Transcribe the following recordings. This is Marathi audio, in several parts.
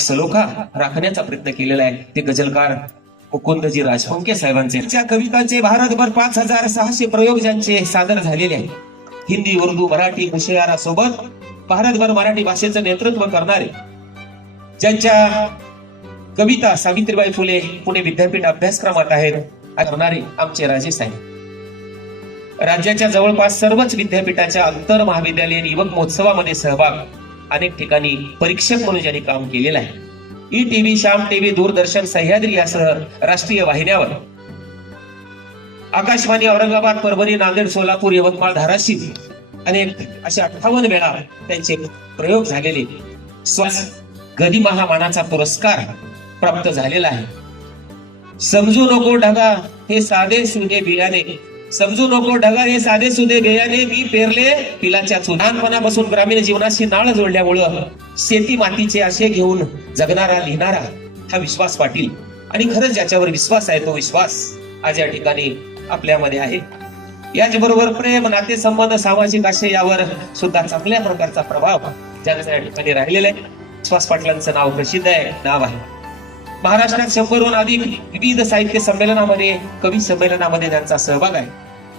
सलोखा राखण्याचा प्रयत्न केलेला आहे ते गझलकार मुकुंदजी राजफंके साहेबांचे. त्या कवितांचे भारतभर 5600 प्रयोग ज्यांचे सादर झालेले आहेत. हिंदी, उर्दू, मराठी विषयासोबत भारतभर मराठी भाषेचं नेतृत्व करणारे, ज्यांच्या कविता सावित्रीबाई फुले पुणे विद्यापीठ अभ्यासक्रमात आहेत करणारे आमचे राजे साहेब. राज्याच्या जवळपास सर्वच विद्यापीठाच्या आंतर महाविद्यालयीन युवक महोत्सवामध्ये सहभाग, अनेक ठिकाणी परीक्षक म्हणून ज्यांनी काम केलेलं आहे. ईटीव्ही, श्याम टीव्ही, दूरदर्शन, सह्याद्री यासह राष्ट्रीय वाहिन्यावर, आकाशवाणी औरंगाबाद, परभणी, नांदेड, सोलापूर, यवतमाळ, धाराशिव अनेक अशा 58 वेळा त्यांचे प्रयोग झालेले. गदिमा हा मानाचा पुरस्कार प्राप्त झालेला आहे. समजू नको ढगा हे साधे सुधे बियाणे, समजू नको ढगा हे साधे सुधे बियाणे, मी पेरले पिलाच्या चूल. लहानपणापासून ग्रामीण जीवनाशी नाळ जोडल्यामुळं शेती मातीचे आशे घेऊन जगणारा लिहिणारा हा विश्वास पाटील. आणि खरंच ज्याच्यावर विश्वास आहे तो विश्वास आज या ठिकाणी आपल्यामध्ये आहे. याचबरोबर प्रेम, नातेसंबंध, सामाजिक आशय यावर सुद्धा चांगल्या प्रकारचा प्रभाव ज्यांचा या ठिकाणी राहिलेला आहे. विश्वास पाटलांचं नाव प्रसिद्ध आहे, नाव आहे. महाराष्ट्रात 100हून अधिक विविध साहित्य संमेलनामध्ये, कवी संमेलनामध्ये त्यांचा सहभाग आहे.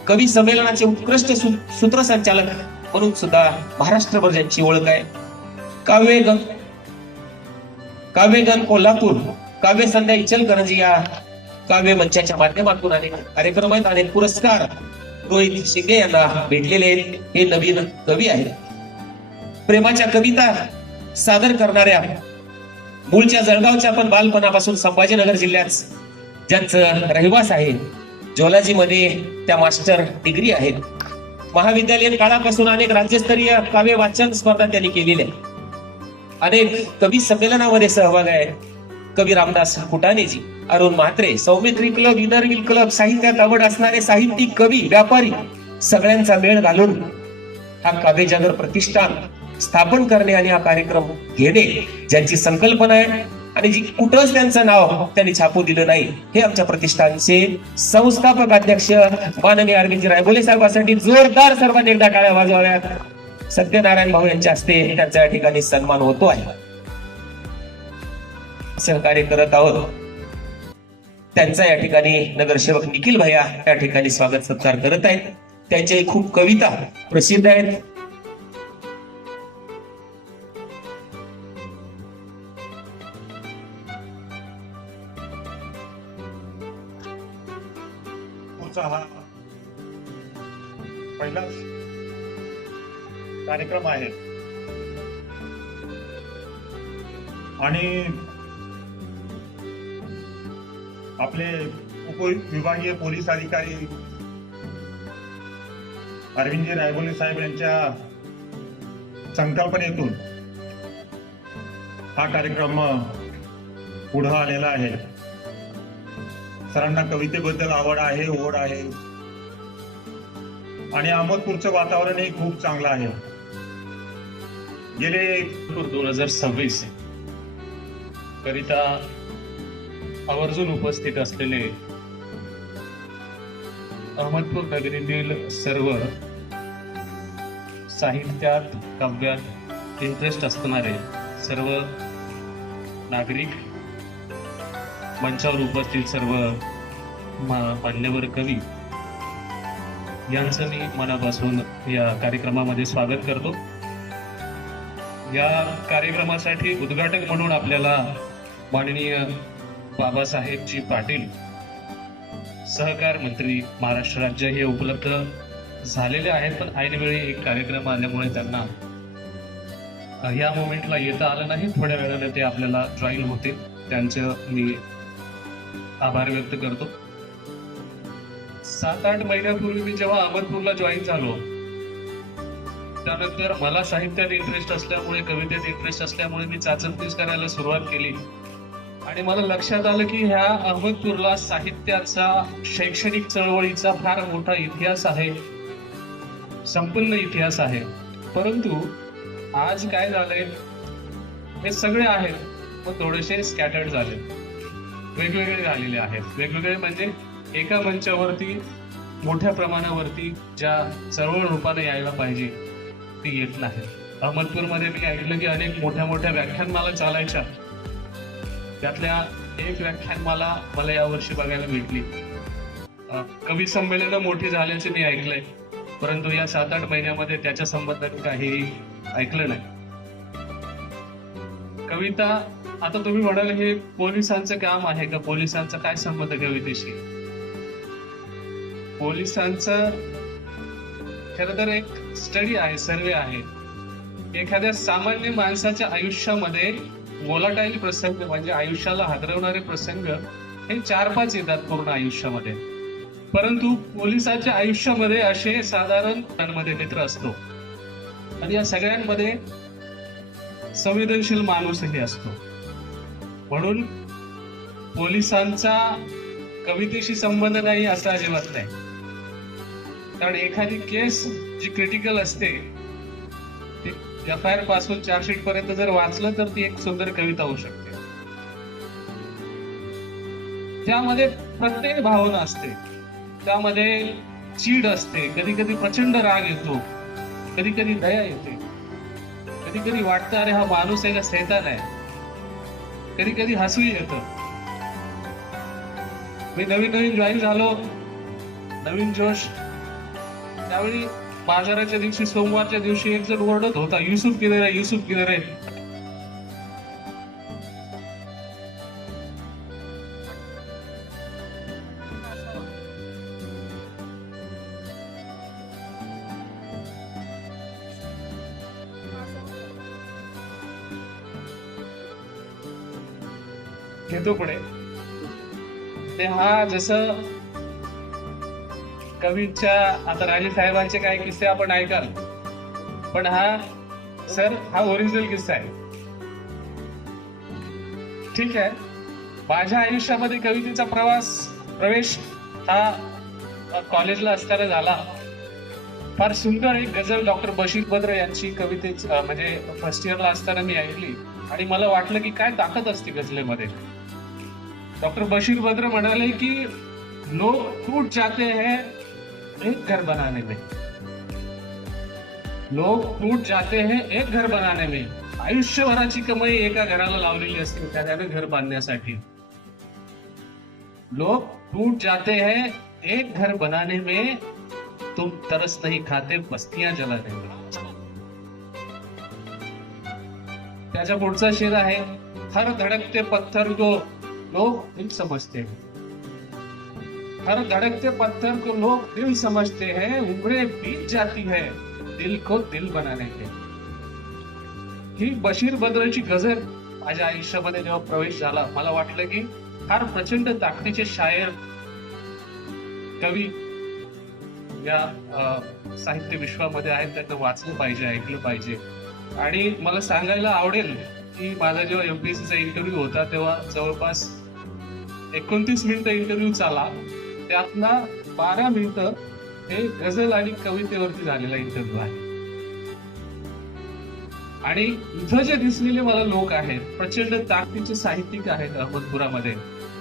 कवी संमेलनाचे उत्कृष्ट सूत्रसंचालक म्हणून सुद्धा महाराष्ट्रभर ज्यांची ओळख आहे. काव्यगण कोल्हापूर, काव्य संध्या इचलकरंजी या काव्य मंचाच्या माध्यमातून अनेक कार्यक्रम आहेत, अनेक पुरस्कार रोहित शिंदे यांना भेटलेले आहेत. हे नवीन कवी आहेत. प्रेमाच्या कविता सादर करणाऱ्या, मूळच्या जळगावच्या पण बालपणापासून संभाजीनगर जिल्ह्यात ज्यांचं रहिवास आहे, जिओलॉजी मध्ये त्या मास्टर डिग्री आहेत. महाविद्यालयीन काळापासून अनेक राज्यस्तरीय काव्य वाचन स्पर्धा त्यांनी केलेल्या आहेत. अनेक कवी संमेलनामध्ये सहभाग आहे. कवी रामदास फुटाणेजी, Arun Mhatre, Saumitri club, inner wheel club, साहित्यात आवड असणारे साहित्यिक, कवी, व्यापारी सगळ्यांचा मेळ घालून हा काव्यजागर प्रतिष्ठान स्थापन करणे आणि हा कार्यक्रम घेणे ज्यांची संकल्पना आहे आणि जी कुठंच त्यांचं नाव त्यांनी छापू दिलं नाही, हे आमच्या प्रतिष्ठानचे संस्थापक अध्यक्ष माननीय अरविंदजी रायबोले साहेबांसाठी जोरदार सर्वांनी एकदा टाळ्या वाजवाव्यात. सत्यनारायण भाऊ यांच्या हस्ते त्यांच्या ठिकाणी सन्मान होतो आहे. सहकार्य करत आहोत त्यांचा या ठिकाणी नगरसेवक निखिल भैया या ठिकाणी स्वागत सत्कार करत आहेत. त्यांच्याही खूप कविता प्रसिद्ध आहेत. हा पहिला कार्यक्रम आहे आणि आपले उपविभागीय पोलीस अधिकारी अरविंदजी रायबोले साहेब यांच्या संकल्पनेतून हा कार्यक्रम पुढे आलेला आहे. सरांना कवितेबद्दल आवड आहे, ओढ आहे आणि अहमदपूरचं वातावरणही खूप चांगलं आहे. गेले 2026 करिता आवर्जून उपस्थित असलेले अहमदपूर नगरीतील सर्व साहित्यात, काव्यात इंटरेस्ट असणारे सर्व नागरिक, मंचावर उपस्थित सर्व मान्यवर कवी यांचं मी मनापासून या कार्यक्रमामध्ये स्वागत करतो. या कार्यक्रमासाठी उद्घाटक म्हणून आपल्याला माननीय बाबासाहेबजी पाटील, सहकार मंत्री महाराष्ट्र राज्य हे उपलब्ध झालेले आहेत. पण ऐनवेळी एक कार्यक्रम आल्यामुळे त्यांना या मोमेंटला येता आलं नाही. थोड्या वेळाने ते आपल्याला जॉईन होते. त्यांचं मी आभार व्यक्त करतो. 7-8 महिन्यापूर्वी मी जेव्हा अहमदपूरला जॉईन झालो, त्यानंतर मला साहित्यात इंटरेस्ट असल्यामुळे, कवितेत इंटरेस्ट असल्यामुळे मी चाचपणीच करायला सुरुवात केली आणि मला लक्षात आलं की ह्या अहमदपूरला साहित्याचा, शैक्षणिक चळवळीचा फार मोठा इतिहास आहे, संपन्न इतिहास आहे. परंतु आज काय झालंय, हे सगळे आहेत पण थोडेसे स्कॅटर्ड झाले, वेगवेगळे झालेले आहेत. वेगवेगळे म्हणजे एका मंचावरती मोठ्या प्रमाणावरती ज्या चळवळ रूपाने यायला पाहिजे ती येत नाही. अहमदपूरमध्ये मी ऐकलं की अनेक मोठ्या मोठ्या व्याख्यानमाला चालायच्या, त्यातल्या एक व्याख्यानमाला मला यावर्षी बघायला भेटली. कवी संमेलनं मोठी झाल्याचे मी ऐकलंय, परंतु या 7-8 महिन्यामध्ये त्याच्या संबंधाने काही ऐकलं नाही. कविता, आता तुम्ही म्हणाल हे पोलिसांचं काम आहे का? पोलिसांचा काय संबंध कवितेशी? पोलिसांचं खरं तर एक स्टडी आहे, सर्वे आहे. एखाद्या सामान्य माणसाच्या आयुष्यामध्ये वोलाटाईल प्रसंग म्हणजे आयुष्याला हादरवणारे प्रसंग हे 4-5 येतात पूर्ण आयुष्यामध्ये, परंतु पोलिसाच्या आयुष्यामध्ये असे साधारण मित्र असतो आणि या सगळ्यांमध्ये संवेदनशील माणूसही असतो. म्हणून पोलिसांचा कवितेशी संबंध नाही असं अजिबात नाही. कारण एखादी केस जी क्रिटिकल असते ती FIR पासून चार्जशीट पर्यंत जर वाचलं तर ती एक सुंदर कविता होऊ शकते. त्यामध्ये प्रत्येक भावना असते, त्यामध्ये चीड असते, कधी कधी प्रचंड राग येतो, कधी कधी दया येते, कधी कधी वाटतं अरे हा माणूस आहे का सैतान आहे, कधी कधी हसू येतं. मी नवीन जॉईन झालो, नवीन जोश, त्यावेळी बाजाराच्या दिवशी सोमवारच्या दिवशी एक जण ओरडत होता, युसुफ किधर आहे, युसुफ किधर आहे. घेतो पुढे. ते हा जसं कवीच्या, आता राजे साहेबांचे काही किस्से आपण ऐकाल, पण हा ओरिजिनल किस्सा आहे. ठीक आहे, माझ्या आयुष्यामध्ये कवितेचा प्रवेश हा कॉलेजला असताना झाला. फार सुंदर एक गझल डॉक्टर बशीर बद्र यांची कवितेच म्हणजे फर्स्ट इयरला असताना मी ऐकली आणि मला वाटलं की काय ताकद असते गझलेमध्ये. डॉक्टर बशीर बद्र म्हणाले की लोग टूट जाते हैं एक घर बनाने में, लोग टूट जाते हैं एक घर बनाने में. आयुष्यभराची कमाई एका घराला लावलेली असते त्याने घर बांधण्यासाठी. लोग टूट जाते हैं एक घर बनाने में, तुम तरस नहीं खाते बस्तियां जलाने में. त्याच्या पुढचा शेर आहे, हर धड़कते पत्थर को लोग दिल समझते हैं, हर धड़कते पत्थर को लोग दिल समझते हैं, उम्रें बीत जाती है दिल को दिल बनाने के. ही बशीर बद्रची गझल माझ्या आयुष्यामध्ये जेव्हा प्रवेश झाला, मला वाटलं की फार प्रचंड ताकदीचे शायर कवी या साहित्य विश्वामध्ये आहेत, त्यांना वाचलं पाहिजे, ऐकलं पाहिजे. आणि मला सांगायला आवडेल की माझा जेव्हा MPSCचा इंटरव्ह्यू होता तेव्हा जवळपास 29 मिनिटं इंटरव्ह्यू चालला, त्यातला 12 मिनिटं हे गझल आणि कवितेवरती झालेला इंटरव्ह्यू आहे. आणि इथं जे दिसलेले मला लोक आहेत प्रचंड ताकदीचे साहित्यिक आहेत अहमदपुरामध्ये,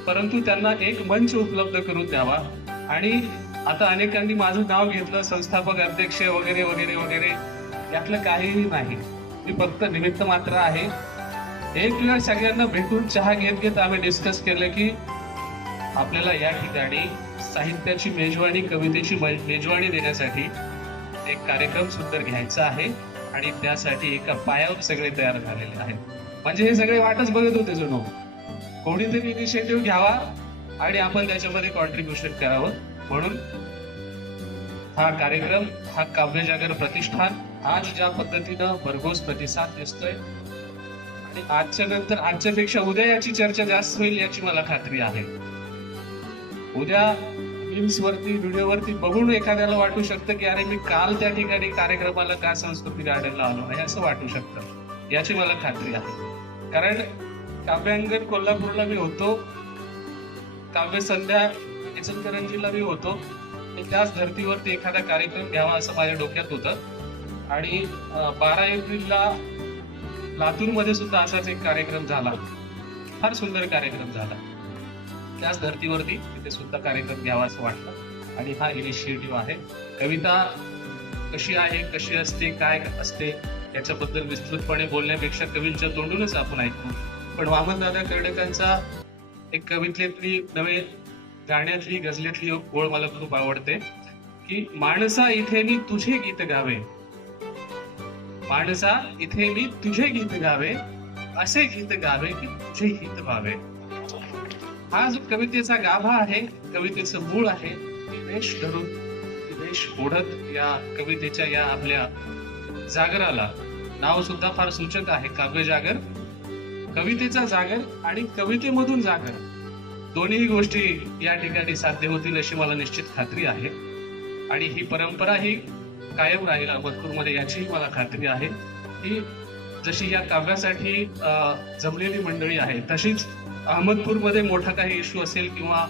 परंतु त्यांना एक मंच उपलब्ध करून द्यावा. आणि आता अनेकांनी माझं नाव घेतलं, संस्थापक अध्यक्ष वगैरे वगैरे वगैरे, यातलं काहीही नाही. मी फक्त निमित्त मात्र आहे. एक वेळ सगळ्यांना भेटून चहा घेत घेत आम्ही डिस्कस केलं की आपल्याला या ठिकाणी साहित्याची मेजवानी, कवितेची मेजवानी देण्यासाठी एक कार्यक्रम सुंदर घ्यायचा आहे आणि त्यासाठी एका पायावर सगळे तयार झालेले आहेत. म्हणजे हे सगळे वाटच बघत होते जणू कोणीतरी इनिशिएटिव्ह घ्यावा आणि आपण त्याच्यामध्ये कॉन्ट्रीब्युशन करावं. म्हणून हा कार्यक्रम, हा काव्यजागर प्रतिष्ठान आज ज्या पद्धतीनं भरघोस प्रतिसाद दिसतोय आणि आजच्या नंतर आजच्यापेक्षा उद्या याची चर्चा जास्त होईल याची मला खात्री आहे. उद्या रील्स वरती, व्हिडिओवरती बघून एखाद्याला वाटू शकतं की अरे मी काल त्या ठिकाणी कार्यक्रमाला का संस्कृती गार्डनला आलो नाही, असं वाटू शकतं. याची मला खात्री आहे. कारण काव्यांगण कोल्हापूरला मी होतो, काव्य संध्या इचलकरंजीला मी होतो, त्याच धर्तीवरती एखादा कार्यक्रम घ्यावा असं माझ्या डोक्यात होतं. आणि 12 एप्रिलला लातूरमध्ये सुद्धा असाच एक कार्यक्रम झाला, फार सुंदर कार्यक्रम झाला. त्याच धर्तीवरती तिथे सुद्धा कार्यक्रम घ्यावा असं वाटलं आणि हा इनिशिएटिव्ह आहे. कविता कशी आहे, कशी असते, काय असते याच्याबद्दल विस्तृतपणे बोलण्यापेक्षा कवींच्या तोंडूनच आपण ऐकू. पण वामनदादा कर्डकांचा एक कवितेतली नव्हे गाण्यातली गझलेतली ओळ मला खूप आवडते की माणसा इथे मी तुझे गीत गावे, माणसा इथे मी तुझे गीत गावे, असे गीत गावे की तुझे हित व्हावे. हा जो कवितेचा गाभा आहे, कवितेचं मूळ आहे, वेश धरून वेश ओढत या कवितेच्या या आपल्या जागराला नाव सुद्धा फार सूचक आहे, काव्य जागर. कवितेचा जागर आणि कवितेमधून जागर दोन्ही गोष्टी या ठिकाणी साध्य होतील अशी मला निश्चित खात्री आहे. आणि ही परंपरा ही कायम राहील अहमदपूरमध्ये याचीही मला खात्री आहे की जशी या काव्यासाठी जमलेली मंडळी आहे तशीच अहमदपूरमध्ये मोठा काही इश्यू असेल किंवा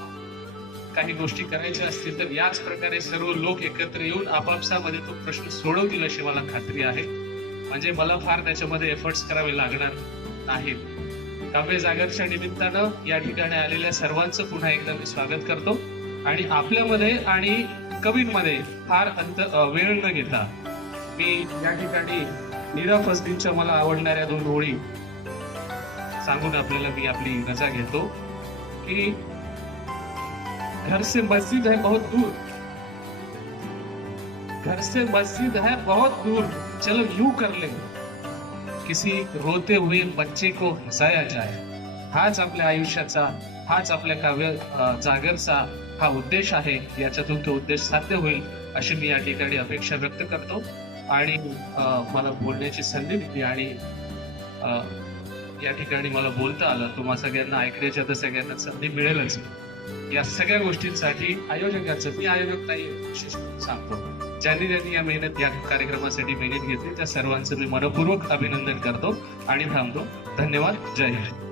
काही गोष्टी करायच्या असतील तर याच प्रकारे सर्व लोक एकत्र येऊन आपापसामध्ये तो प्रश्न सोडवतील अशी मला खात्री आहे. म्हणजे मला फार त्याच्यामध्ये एफर्ट्स करावे लागणार नाहीत. काव्य जागरच्या निमित्तानं या ठिकाणी आलेल्या सर्वांचं पुन्हा एकदा मी स्वागत करतो आणि आपल्यामध्ये आणि कवींमध्ये फार वेळ न घेता मी या ठिकाणी नीरा फसदींच्या मला आवडणाऱ्या 2 ओळी सांगून आपल्याला मी आपली रजा घेतो की घर से मस्जिद है बहुत दूर, घर से मस्जिद है बहुत दूर, चलो यूं कर ले किसी रोते हुए बच्चे को हसाया जाए. हाच आपल्या आयुष्याचा, हाच आपल्या काव्य जागरचा हा उद्देश आहे. याच्यातून तो उद्देश साध्य होईल अशी मी या ठिकाणी अपेक्षा व्यक्त करतो. आणि मला बोलण्याची संधी दिली आणि या ठिकाणी मला बोलता आलं, तुम्हा सगळ्यांना ऐकण्याची आता सगळ्यांना संधी मिळेलच. या सगळ्या गोष्टींसाठी आयोजकांचं, मी आयोजक नाही विशेष सांगतो, ज्यांनी या कार्यक्रमासाठी मेहनत घेतली त्या सर्वांचं मी मनपूर्वक अभिनंदन करतो आणि थांबतो. धन्यवाद. जय हिंद.